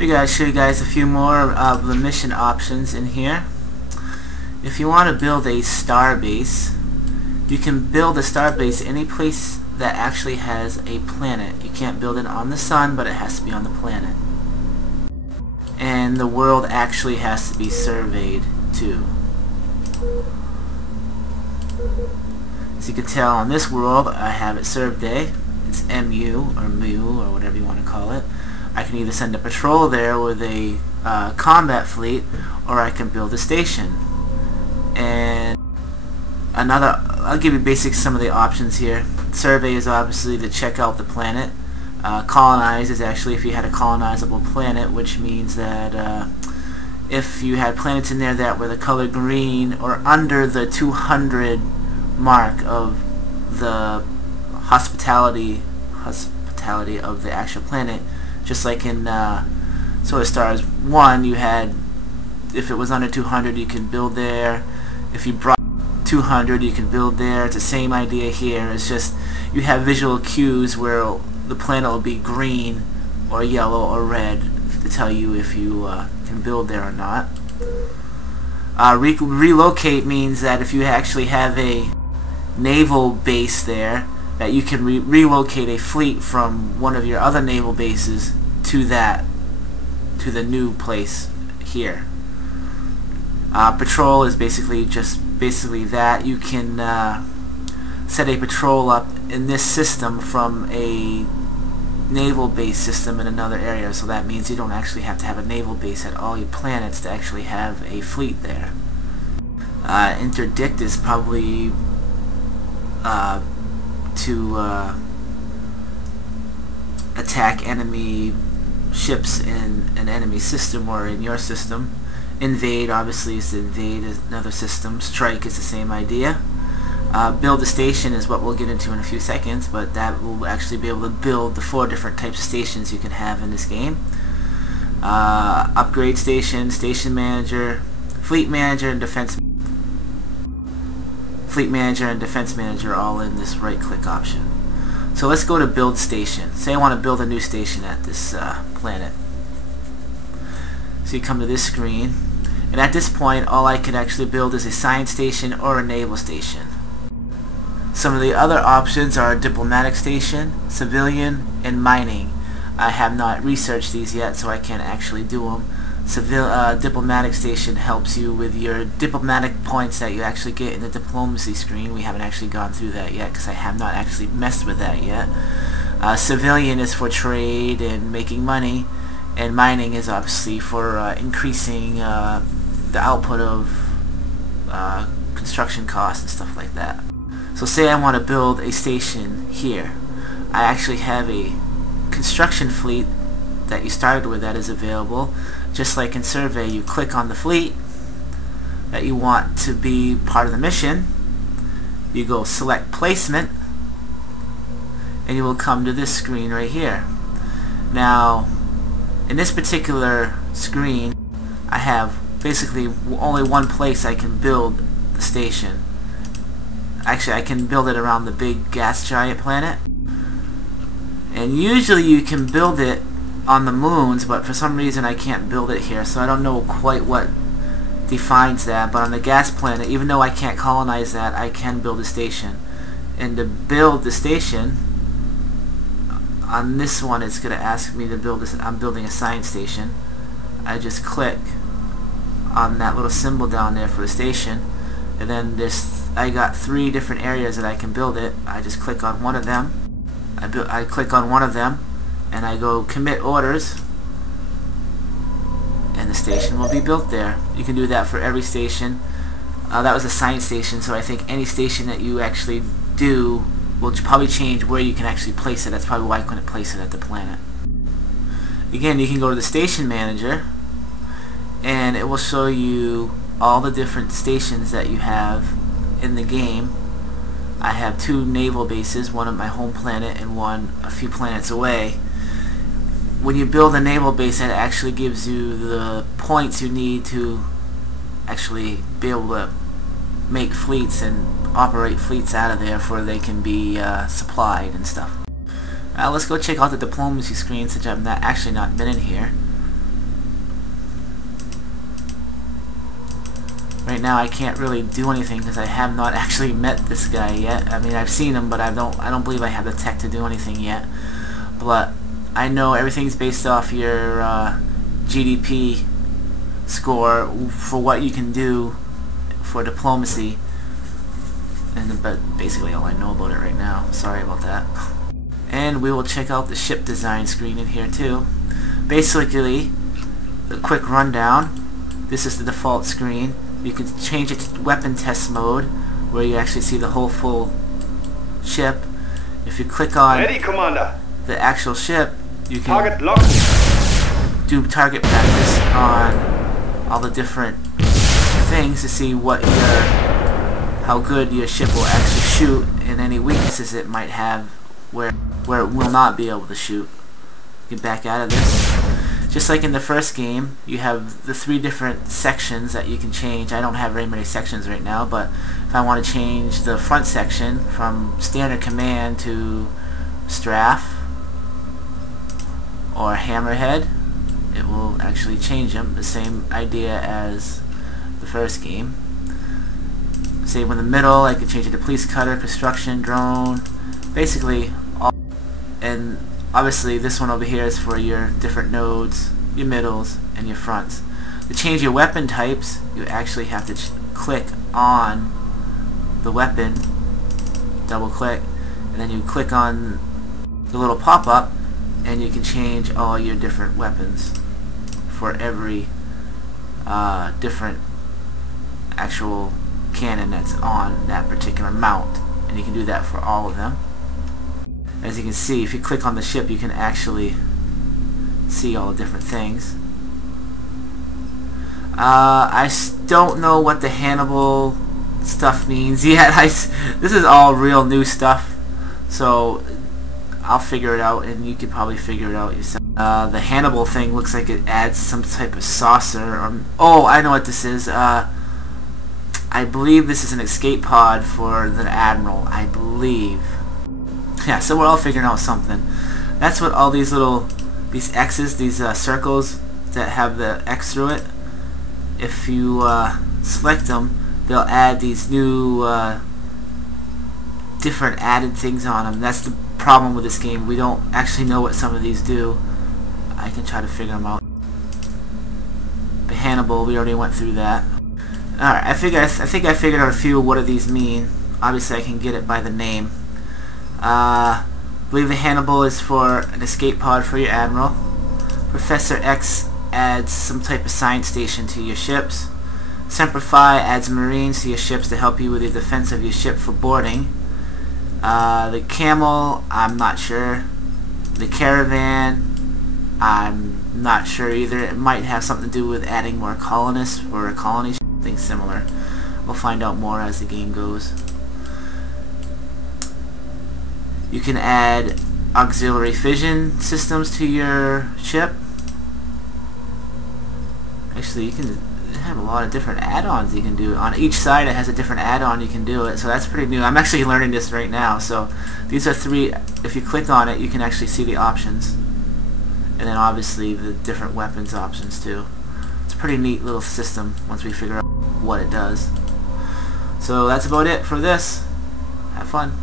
Figured I'd show you guys a few more of the mission options in here. If you want to build a starbase, you can build a starbase any place that actually has a planet. You can't build it on the sun, but it has to be on the planet. And the world actually has to be surveyed too. As you can tell on this world, I have it survey day. It's MU or MU or whatever you want to call it. I can either send a patrol there with a combat fleet, or I can build a station. And I'll give you basic some of the options here. Survey is obviously to check out the planet. Colonize is actually if you had a colonizable planet, which means that if you had planets in there that were the color green or under the 200 mark of the hospitality of the actual planet, just like in Solar Stars 1, you had, if it was under 200, you can build there. If you brought 200, you can build there. It's the same idea here. It's just you have visual cues where the planet will be green or yellow or red to tell you if you can build there or not. Relocate means that if you actually have a naval base there, that you can relocate a fleet from one of your other naval bases to the new place here. Patrol is basically that. You can set a patrol up in this system from a naval base system in another area, so that means you don't actually have to have a naval base at all your planets to actually have a fleet there. Interdict is probably to attack enemy ships in an enemy system or in your system. Invade obviously is to invade another system. Strike is the same idea. Build a station is what we'll get into in a few seconds, but that will actually be able to build the 4 different types of stations you can have in this game. Upgrade station, station manager, fleet manager, and defense manager all in this right click option. So let's go to build station. Say I want to build a new station at this planet. So you come to this screen, and at this point all I could actually build is a science station or a naval station. Some of the other options are diplomatic station, civilian, and mining. I have not researched these yet, so I can't actually do them. Diplomatic station helps you with your diplomatic points that you actually get in the diplomacy screen. We haven't actually gone through that yet because I have not actually messed with that yet. Civilian is for trade and making money, and mining is obviously for increasing the output of construction costs and stuff like that. So say I want to build a station here. I actually have a construction fleet that you started with that is available. Just like in Survey, you click on the fleet that you want to be part of the mission. You go select placement, and you will come to this screen right here. Now, in this particular screen, I have basically only one place I can build the station. Actually, I can build it around the big gas giant planet. And usually you can build it on the moons, but for some reason I can't build it here, so I don't know quite what defines that. But on the gas planet, even though I can't colonize that, I can build a station. And to build the station, on this one it's going to ask me to build this. I'm building a science station. I just click on that little symbol down there for the station, and then I got 3 different areas that I can build it. I just click on one of them. I click on one of them, and I go commit orders, and the station will be built there. You can do that for every station. That was a science station, so I think any station that you actually do will probably change where you can actually place it. That's probably why I couldn't place it at the planet. Again, you can go to the station manager, and it will show you all the different stations that you have in the game. I have 2 naval bases, one at my home planet and one a few planets away. When you build a naval base, it actually gives you the points you need to actually be able to make fleets and operate fleets out of there for they can be supplied and stuff. Let's go check out the diplomacy screen since I've actually not been in here. Right now I can't really do anything because I have not actually met this guy yet. I mean, I've seen him, but I don't believe I have the tech to do anything yet. But I know everything's based off your GDP score for what you can do for diplomacy, and but basically all I know about it right now. Sorry about that. And we will check out the ship design screen in here too. Basically, a quick rundown. This is the default screen. You can change it to weapon test mode, where you actually see the whole full ship. If you click on Ready, Commander. The actual ship, you can Target locked. do target practice on all the different things to see what how good your ship will actually shoot, and any weaknesses it might have where it will not be able to shoot. Get back out of this. Just like in the first game, you have the 3 different sections that you can change. I don't have very many sections right now, but if I want to change the front section from standard command to strafe or hammerhead, it will actually change them. The same idea as the first game. Same in the middle, I can change it to police cutter, construction, drone, basically all. And obviously this one over here is for your different nodes, your middles, and your fronts. To change your weapon types, you actually have to click on the weapon, double click, and then you click on the little pop-up, and you can change all your different weapons for every different actual cannon that's on that particular mount, and you can do that for all of them. As you can see, if you click on the ship, you can actually see all the different things. I don't know what the Hannibal stuff means yet. This is all real new stuff, so I'll figure it out, and you could probably figure it out yourself. The Hannibal thing looks like it adds some type of saucer. Oh, I know what this is. I believe this is an escape pod for the Admiral, I believe. Yeah, so we're all figuring out something. That's what all these X's, these circles that have the X through it, if you select them, they'll add these new different added things on them. That's the problem with this game. We don't actually know what some of these do. I can try to figure them out. The Hannibal, we already went through that. Alright, I think I figured out a few of what do these mean. Obviously I can get it by the name. I believe the Hannibal is for an escape pod for your Admiral. Professor X adds some type of science station to your ships. Semper Fi adds Marines to your ships to help you with the defense of your ship for boarding. The Camel, I'm not sure. The Caravan, I'm not sure either. It might have something to do with adding more colonists or a colony, something similar. We'll find out more as the game goes. You can add auxiliary fission systems to your ship. Actually, you can have a lot of different add-ons you can do. On each side it has a different add-on you can do it, so that's pretty new. I'm actually learning this right now. So these are 3, if you click on it you can actually see the options. And then obviously the different weapons options too. It's a pretty neat little system once we figure out what it does. So that's about it for this. Have fun.